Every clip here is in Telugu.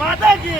माता की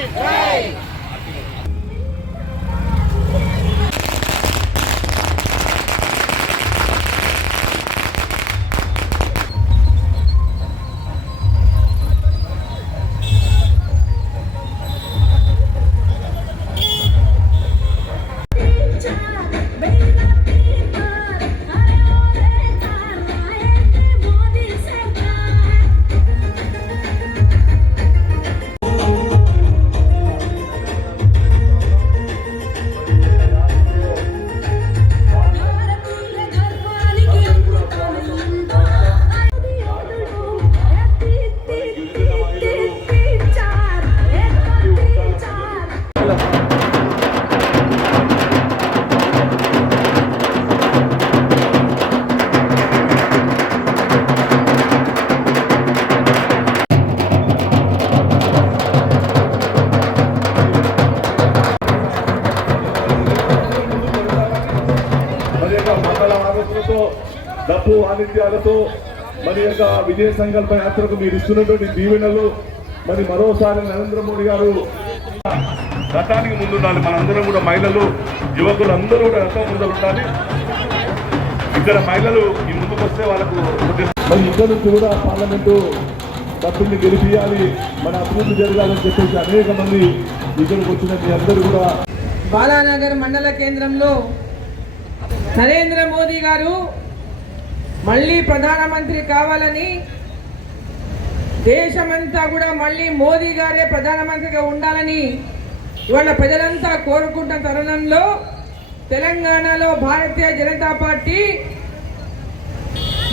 డబ్బు వాణిజ్యాలతో మరి యొక్క విజయ సంకల్ప యాత్రకు మీరు ఇస్తున్నటువంటి దీవెనలు మరి మరోసారి నరేంద్ర మోడీ గారు రథానికి ముందు ఉండాలి. మనందరం కూడా మహిళలు యువకులు అందరూ కూడా రథం ముందు ఉండాలి. ఇక్కడ మహిళలు ఈ ముందుకు వస్తే వాళ్ళకు మరి ఇక్కడ నుంచి కూడా పార్లమెంటు సభ్యుల్ని గెలిపియాలి, మన అభివృద్ధి జరగాలని చెప్పేసి అనేక మంది ఇక్కడికి వచ్చిన మీ అందరూ కూడా బాలానగర్ మండల కేంద్రంలో నరేంద్ర మోదీ గారు మళ్ళీ ప్రధానమంత్రి కావాలని దేశమంతా కూడా మళ్ళీ మోదీ గారే ప్రధానమంత్రిగా ఉండాలని ఇవాళ ప్రజలంతా కోరుకుంటున్న తరుణంలో తెలంగాణలో భారతీయ జనతా పార్టీ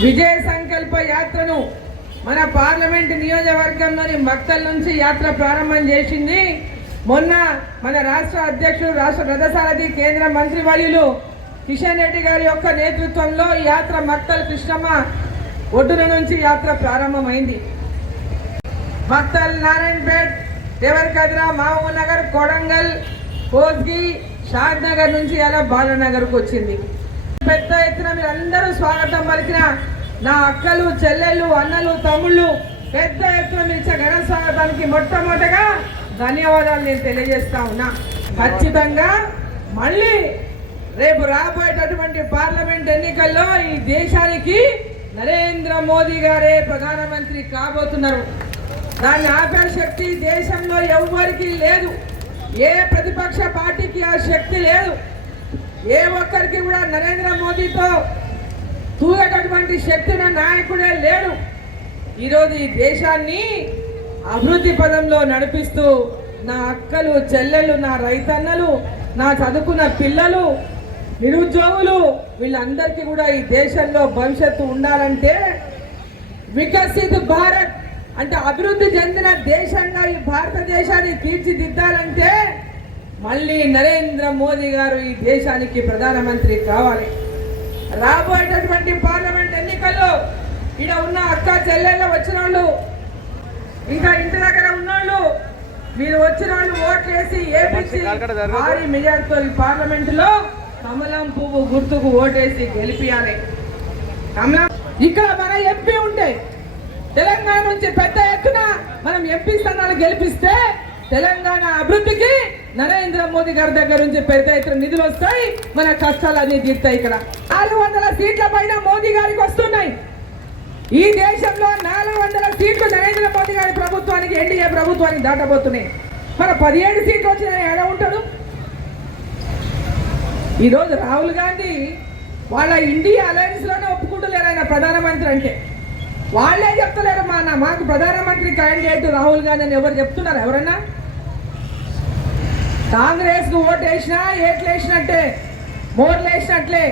విజయ సంకల్ప యాత్రను మన పార్లమెంట్ నియోజకవర్గంలోని మక్తల్ నుంచి యాత్ర ప్రారంభం చేసింది. మొన్న మన రాష్ట్ర అధ్యక్షుడు, రాష్ట్ర రథసారథి, కేంద్ర మంత్రివర్యులు కిషన్ రెడ్డి గారి యొక్క నేతృత్వంలో ఈ యాత్ర మక్తల్ కృష్ణమ్మ ఒడ్డున నుంచి యాత్ర ప్రారంభమైంది. మక్తల్, నారాయణపేట్, దేవరకద్ర, మహబూబ్ నగర్, కొడంగల్, కోస్గి, షాద్ నగర్ నుంచి అలా బాలనగర్కు వచ్చింది. పెద్ద ఎత్తున మీరందరూ స్వాగతం పలికిన నా అక్కలు, చెల్లెళ్ళు, అన్నలు, తమ్ముళ్ళు పెద్ద ఎత్తున మీరు ఇచ్చే ఘన స్వాగతానికి మొట్టమొదటగా ధన్యవాదాలు నేను తెలియజేస్తా ఉన్నా. ఖచ్చితంగా మళ్ళీ రేపు రాబోయేటటువంటి పార్లమెంట్ ఎన్నికల్లో ఈ దేశానికి నరేంద్ర మోదీ గారే ప్రధానమంత్రి కాబోతున్నారు. దాన్ని ఆపే శక్తి దేశంలో ఎవ్వరికి లేదు. ఏ ప్రతిపక్ష పార్టీకి ఆ శక్తి లేదు. ఏ ఒక్కరికి కూడా నరేంద్ర మోదీతో తూగేటటువంటి శక్తి ఉన్న నాయకుడే లేడు. ఈరోజు ఈ దేశాన్ని అభివృద్ధి పదంలో నడిపిస్తూ నా అక్కలు, చెల్లెలు, నా రైతన్నలు, నా చదువుకున్న పిల్లలు, నిరుద్యోగులు వీళ్ళందరికీ కూడా ఈ దేశంలో భవిష్యత్తు ఉండాలంటే వికసిత్ భారత్ అంటే అభివృద్ధి చెందిన దేశంగా ఈ భారతదేశాన్ని తీర్చిదిద్దాలంటే మళ్ళీ నరేంద్ర మోదీ గారు ఈ దేశానికి ప్రధానమంత్రి కావాలి. రాబోయేటటువంటి పార్లమెంట్ ఎన్నికల్లో ఇక్కడ ఉన్న అక్క చెల్లెళ్ళు వచ్చిన వాళ్ళు, ఇంకా ఇంటి దగ్గర ఉన్నోళ్ళు, మీరు వచ్చిన వాళ్ళు ఓట్లేసి ఏపీసీ భారీ మెజార్టీతో ఈ పార్లమెంటులో కమలం పువ్వు గుర్తుకు ఓటేసి గెలిపియాలి. ఇక్కడ మన ఎంపీ ఉంటే తెలంగాణ నుంచి పెద్ద ఎత్తున మనం ఎంపీ స్థానాలు గెలిపిస్తే తెలంగాణ అభివృద్ధికి నరేంద్ర మోదీ గారి దగ్గర నుంచి పెద్ద ఎత్తున నిధులు వస్తాయి, మన కష్టాలన్నీ తీరుతాయి. ఇక్కడ 400 సీట్ల పైన మోదీ గారికి వస్తున్నాయి. ఈ దేశంలో 400 సీట్లు నరేంద్ర మోదీ గారి ప్రభుత్వానికి, ఎన్డీఏ ప్రభుత్వానికి దాటబోతున్నాయి. మన 17 సీట్లు వచ్చిన ఎలా ఉంటాడు? ఈరోజు రాహుల్ గాంధీ వాళ్ళ ఇండియా అలయన్స్ లోనే ఒప్పుకుంటలేరు ఆయన ప్రధానమంత్రి అంటే. వాళ్ళే చెప్తలేరు మాకు ప్రధానమంత్రి క్యాండిడేట్ రాహుల్ గాంధీ అని ఎవరు చెప్తున్నారు? ఎవరన్నా కాంగ్రెస్ కు ఓటేసినా ఏట్లేసినట్టే, మోర్లేసినట్లే.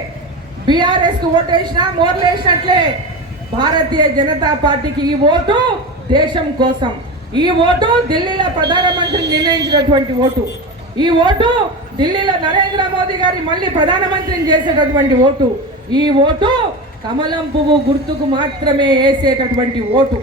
బీఆర్ఎస్ కు ఓటేసినా మోర్లేసినట్లే. భారతీయ జనతా పార్టీకి ఈ ఓటు దేశం కోసం, ఈ ఓటు ఢిల్లీలో ప్రధానమంత్రి నిర్ణయించినటువంటి ఓటు, ఈ ఓటు ఢిల్లీలో నరేంద్ర మోదీ గారి మళ్ళీ ప్రధానమంత్రిని చేసేటటువంటి ఓటు, ఈ ఓటు కమలం పువ్వు గుర్తుకు మాత్రమే వేసేటటువంటి ఓటు.